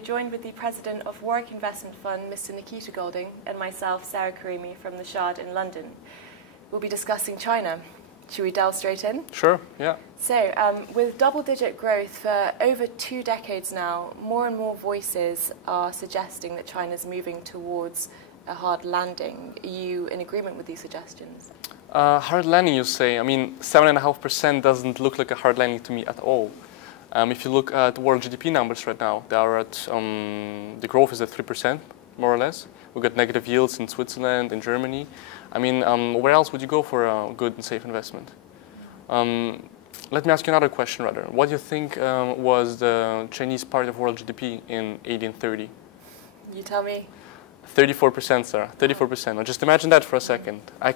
joined with the President of Warwick Investment Fund, Mr. Nikita Goldin, and myself, Sarah Karimi, from the Shard in London. We'll be discussing China. Should we delve straight in? Sure, yeah. So, with double-digit growth for over 2 decades now, more and more voices are suggesting that China's moving towards a hard landing. Are you in agreement with these suggestions? Hard landing, you say. I mean, 7.5% doesn't look like a hard landing to me at all. If you look at world GDP numbers right now, they are at, the growth is at 3%, more or less. We've got negative yields in Switzerland, in Germany. I mean, where else would you go for a good and safe investment? Let me ask you another question, rather. What do you think was the Chinese part of world GDP in 1830? You tell me. 34%, Sarah. 34%. Now, just imagine that for a second. I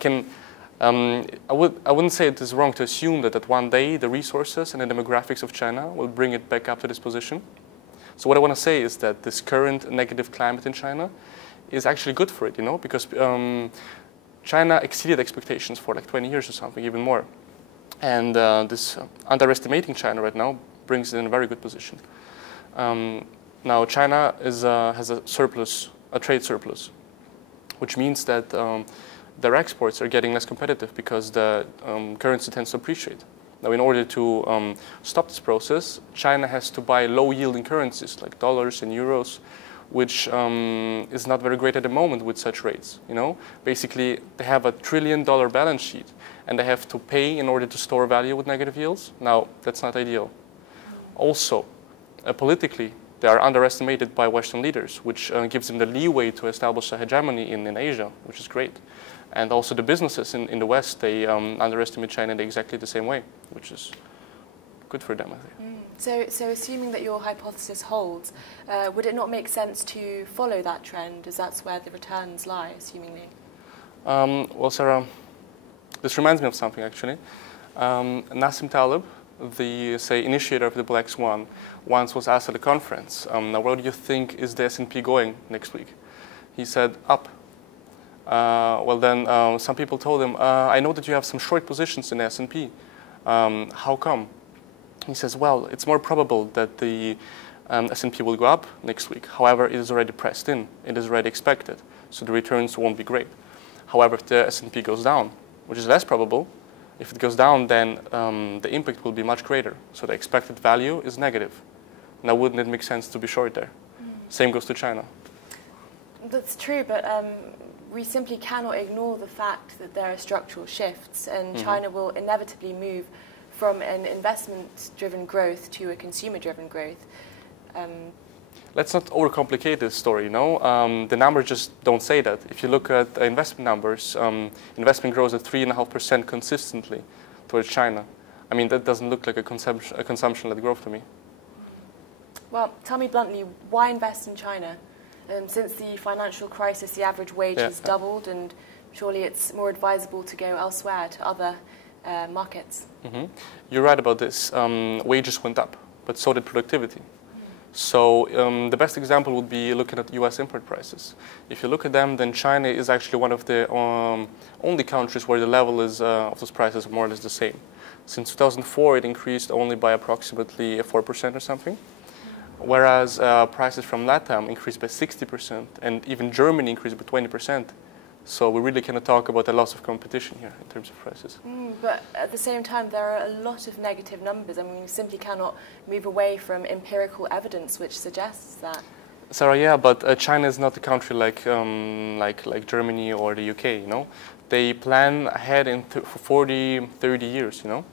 wouldn't say it is wrong to assume that one day the resources and the demographics of China will bring it back up to this position. So what I want to say is that this current negative climate in China is actually good for it, you know, because China exceeded expectations for like 20 years or something, even more. And this underestimating China right now brings it in a very good position. Now China has a surplus, a trade surplus, which means that their exports are getting less competitive because the currency tends to appreciate. Now, in order to stop this process, China has to buy low-yielding currencies like dollars and euros, which is not very great at the moment with such rates. You know, basically, they have a $1 trillion balance sheet, and they have to pay in order to store value with negative yields. Now, that's not ideal. Also, politically, they are underestimated by Western leaders, which gives them the leeway to establish a hegemony in Asia, which is great. And also the businesses in the West, they underestimate China in exactly the same way, which is good for them, I think. So assuming that your hypothesis holds, would it not make sense to follow that trend, as that's where the returns lie, assumingly? Well, Sarah, this reminds me of something, actually. Nassim Taleb, the, initiator of the Black Swan, once was asked at a conference, now where do you think is the S&P going next week? He said, up. Well, then some people told him, I know that you have some short positions in the S&P. How come? He says, well, it's more probable that the S&P will go up next week. However, it is already priced in. It is already expected. So the returns won't be great. However, if the S&P goes down, which is less probable, if it goes down, then the impact will be much greater. So the expected value is negative. Now, wouldn't it make sense to be short there? Same goes to China. That's true, but we simply cannot ignore the fact that there are structural shifts, and China will inevitably move from an investment-driven growth to a consumer-driven growth. Let's not overcomplicate this story, you know. The numbers just don't say that. If you look at investment numbers, investment grows at 3.5% consistently towards China. I mean, that doesn't look like a consumption-led growth to me. Well, tell me bluntly, why invest in China? Since the financial crisis, the average wage has doubled, and surely it's more advisable to go elsewhere, to other markets. You're right about this. Wages went up, but so did productivity. So the best example would be looking at US import prices. If you look at them, then China is actually one of the only countries where the level is, of those prices are more or less the same. Since 2004, it increased only by approximately 4% or something. Whereas prices from LATAM increased by 60%, and even Germany increased by 20%. So we really cannot talk about a loss of competition here in terms of prices. But at the same time, there are a lot of negative numbers. I mean, we simply cannot move away from empirical evidence which suggests that. Sarah, yeah, but China is not a country like Germany or the UK, you know. They plan ahead for 40, 30 years, you know.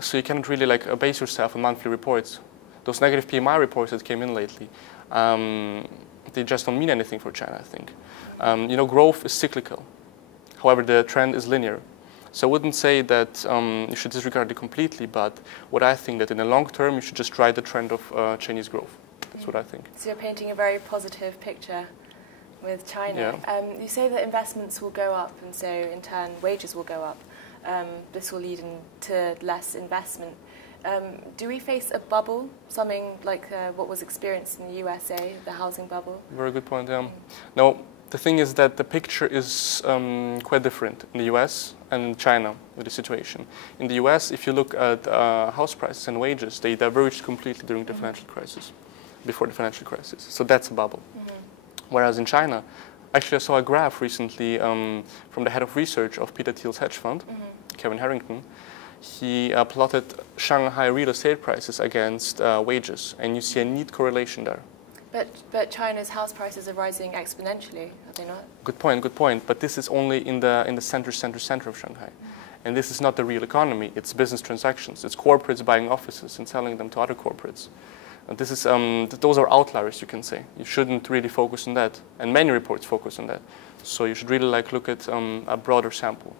So you cannot really base yourself on monthly reports. Those negative PMI reports that came in lately, they just don't mean anything for China, I think. You know, growth is cyclical. However, the trend is linear. So I wouldn't say that you should disregard it completely, but what I think that in the long term, you should just ride the trend of Chinese growth. That's what I think. So you're painting a very positive picture with China. Yeah. You say that investments will go up, and so in turn, wages will go up. This will lead to less investment. Do we face a bubble, something like what was experienced in the USA, the housing bubble? Very good point, yeah. No, the thing is that the picture is quite different in the US and in China with the situation. In the US, if you look at house prices and wages, they diverged completely during the financial crisis. before the financial crisis. So that's a bubble. Whereas in China, actually I saw a graph recently from the head of research of Peter Thiel's hedge fund, Kevin Harrington. He plotted Shanghai real estate prices against wages, and you see a neat correlation there. But China's house prices are rising exponentially, are they not? Good point, good point. But this is only in the center of Shanghai. And this is not the real economy. It's business transactions. It's corporates buying offices and selling them to other corporates. And this is, those are outliers, you can say. You shouldn't really focus on that. And many reports focus on that. So you should really look at a broader sample.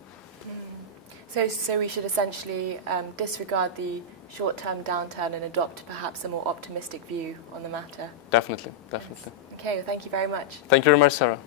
So we should essentially disregard the short-term downturn and adopt perhaps a more optimistic view on the matter. Definitely, definitely. Yes. Okay, well, thank you very much. Thank you very much, Sarah.